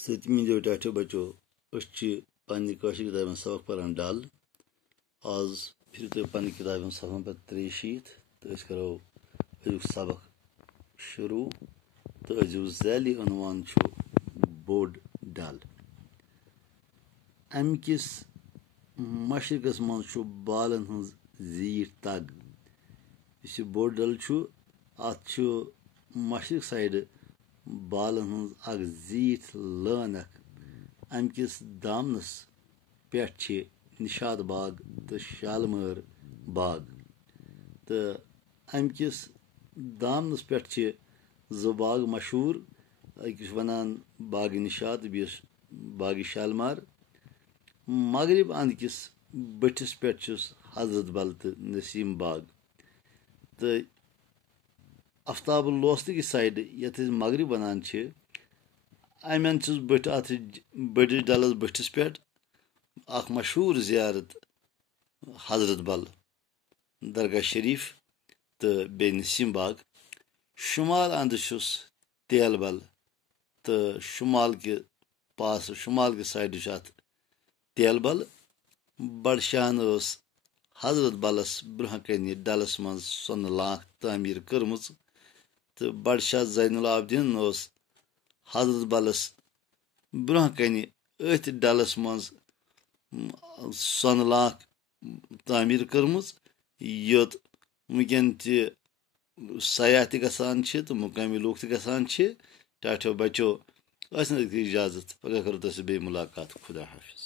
सतमीं टाठो बचो पन्नी काशिर किताबें सबक पढ़ान डाल आज फिर तो पन्नी किताबें सफा पर 63 तो अस करो अजुक सबक शुरू तो अजुक जैली अनवान बोर्ड डाल अम किस मशरकस मज बालन हज जीट तग इस बोर्ड डल अत मशरक साइड बालन हज अख जीट लान अम किस दामनस पे निशाद बाग तो शालमर बाग तो अम किस दामनस पे जो बाग मशहूर अकिस वनान बाग निशाद बीस बाग शालमार मगरब अंद किस बटिस पे हजरत बल तो नसीम बाग तो आफ्ताबुल लोस्त की साइड यथ मगरब वनान अमन बट अत बड़िस डलस बटिस पे अख मशहूर जियारत हजरत बल दरगाह शरीफ तो बे नसीम बाग शुमाल अंद तेल बल तो शुमाल के पास शुमाल के साइड अत तेल बल बड़शान हजरत बलस ब्रह कन डलस मज सोन लाख तामीर कर्म तो बड़शाह जैनुल आबदीन हजरत बलस ब्रह कन अथ डलस मज सोन लाख तामीर कर्म योत वनकन सयाह गसान तो मुकामी लोग गसान टाठो बचो इजाजत पगह करो तुम बे मुलाकात खुदा हाफिज।